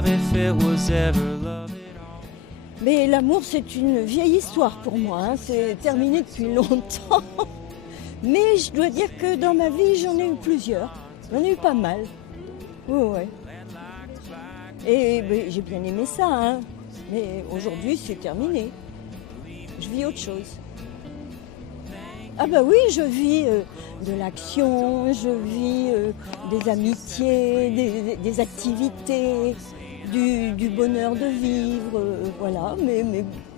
love if it was ever love at all. Mais l'amour, c'est une vieille histoire pour moi, hein. C'est terminé depuis longtemps. Mais je dois dire que dans ma vie, j'en ai eu plusieurs. J'en ai eu pas mal. Oui, ouais. Et ben, j'ai bien aimé ça, hein. Mais aujourd'hui, c'est terminé. Je vis autre chose. Ah bah oui, je vis de l'action, je vis des amitiés, des activités, du bonheur de vivre, voilà. Mais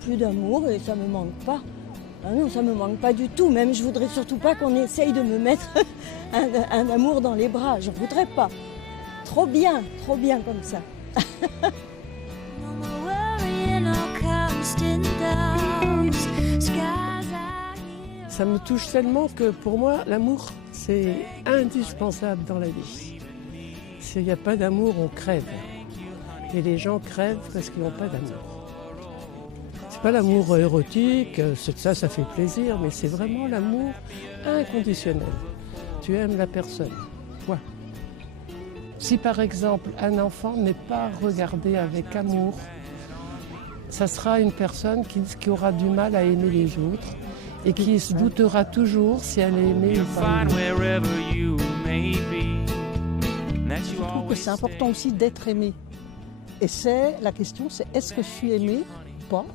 plus d'amour et ça me manque pas. Ah non, ça me manque pas du tout. Même je voudrais surtout pas qu'on essaye de me mettre un amour dans les bras. Je voudrais pas. Trop bien comme ça. Ça me touche tellement que pour moi, l'amour, c'est indispensable dans la vie. S'il n'y a pas d'amour, on crève. Et les gens crèvent parce qu'ils n'ont pas d'amour. C'est pas l'amour érotique, ça fait plaisir, mais c'est vraiment l'amour inconditionnel. Tu aimes la personne. Point. Si par exemple un enfant n'est pas regardé avec amour, ça sera une personne qui aura du mal à aimer les autres et qui se doutera toujours si elle est aimée ou pas. Je trouve que c'est important aussi d'être aimé. Et la question c'est est-ce que je suis aimé ou pas?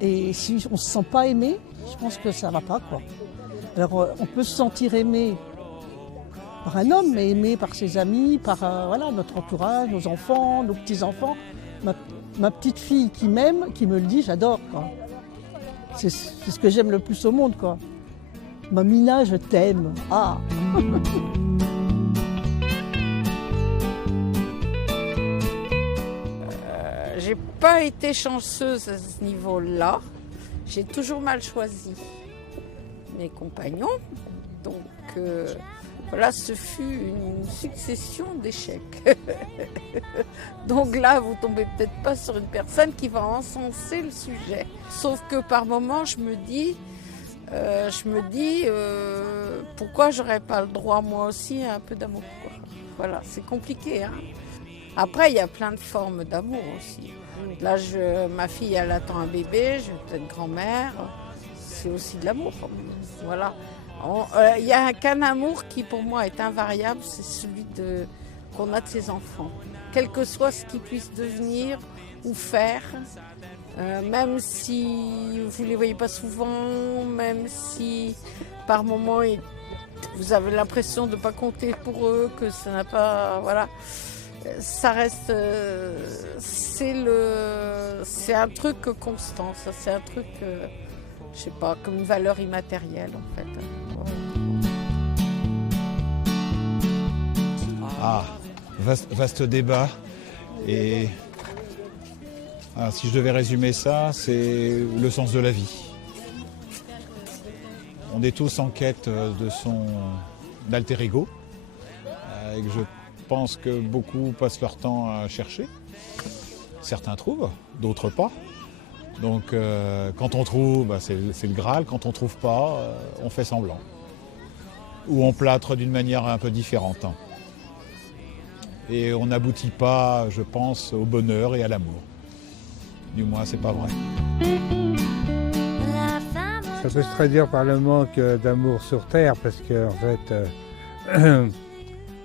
Et si on ne se sent pas aimé, je pense que ça ne va pas, quoi. Alors on peut se sentir aimé par un homme, mais aimé par ses amis, par notre entourage, nos enfants, nos petits-enfants. Ma petite fille qui m'aime, qui me le dit, j'adore, quoi. C'est ce que j'aime le plus au monde, quoi. Mamina, je t'aime. Ah. J'ai pas été chanceuse à ce niveau-là. J'ai toujours mal choisi mes compagnons. Donc voilà, ce fut une succession d'échecs. Donc là, vous tombez peut-être pas sur une personne qui va encenser le sujet. Sauf que par moments, je me dis, pourquoi j'aurais pas le droit moi aussi à un peu d'amour, quoi. Voilà, c'est compliqué, hein. Après, il y a plein de formes d'amour aussi. Là, ma fille, elle attend un bébé, je vais être grand-mère. C'est aussi de l'amour. Voilà. Il n'y a qu'un amour qui, pour moi, est invariable, c'est celui qu'on a de ses enfants. Quel que soit ce qu'ils puissent devenir ou faire, même si vous ne les voyez pas souvent, même si par moments vous avez l'impression de ne pas compter pour eux, que ça n'a pas... Voilà. Ça reste... c'est un truc constant, ça, c'est un truc... je sais pas, comme une valeur immatérielle en fait. Ah, vaste débat. Et alors, si je devais résumer ça, c'est le sens de la vie. On est tous en quête de son alter ego, et que je pense que beaucoup passent leur temps à chercher. Certains trouvent, d'autres pas. Donc quand on trouve, c'est le Graal. Quand on ne trouve pas, on fait semblant. Ou on plâtre d'une manière un peu différente. Et on n'aboutit pas, je pense, au bonheur et à l'amour. Du moins, c'est pas vrai. Ça peut se traduire par le manque d'amour sur Terre, parce qu'en fait,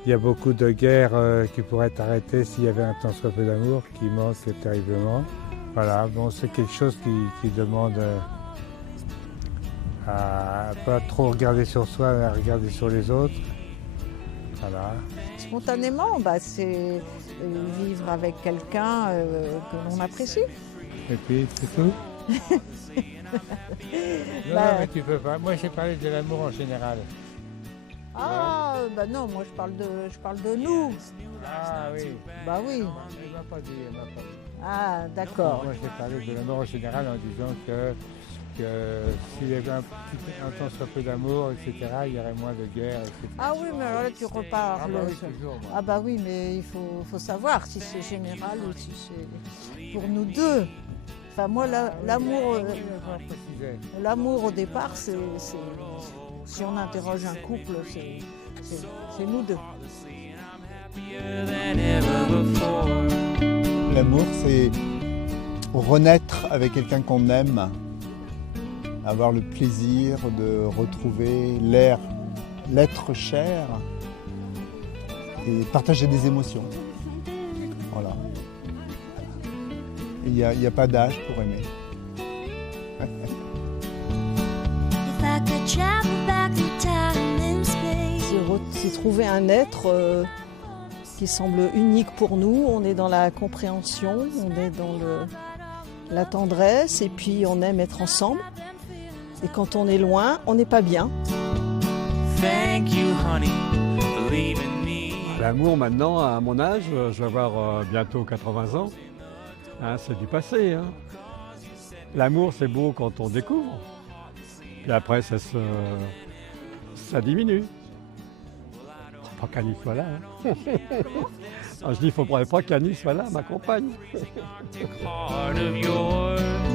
il y a beaucoup de guerres qui pourraient être arrêtées s'il y avait un tant soit peu d'amour, qui manque terriblement. Voilà, bon, c'est quelque chose qui demande à pas trop regarder sur soi, mais à regarder sur les autres. Voilà. Spontanément, c'est vivre avec quelqu'un que l'on apprécie. Et puis, c'est tout. Non, mais tu peux pas. Moi, j'ai parlé de l'amour en général. Ah, non, moi je parle de nous. Ah oui. Bah oui. Elle m'a pas dit. Ah, d'accord. Moi, j'ai parlé de l'amour en général en disant que s'il y avait un tant soit peu d'amour, etc., il y aurait moins de guerre, etc. Ah oui, mais alors là, tu reparles. Ah bah oui, toujours, moi. Ah bah oui, mais il faut savoir si c'est général ou si c'est pour nous deux. Enfin, moi, l'amour au départ, c'est si on interroge un couple, c'est nous deux. Than ever before. L'amour, c'est renaître avec quelqu'un qu'on aime, avoir le plaisir de retrouver l'être cher et partager des émotions. Voilà. Il n'y a pas d'âge pour aimer. C'est trouver un être qui semble unique pour nous. On est dans la compréhension, on est dans la tendresse et puis on aime être ensemble. Et quand on est loin, on n'est pas bien. Thank you, honey, for leaving me. L'amour maintenant, à mon âge, je vais avoir bientôt 80 ans. Hein, c'est du passé. Hein. L'amour, c'est beau quand on découvre. Puis après, ça diminue. Faut pas qu'Annie soit là. Hein. Alors, je dis, il ne faudrait pas qu'Annie soit là, ma compagne. Heart of yours.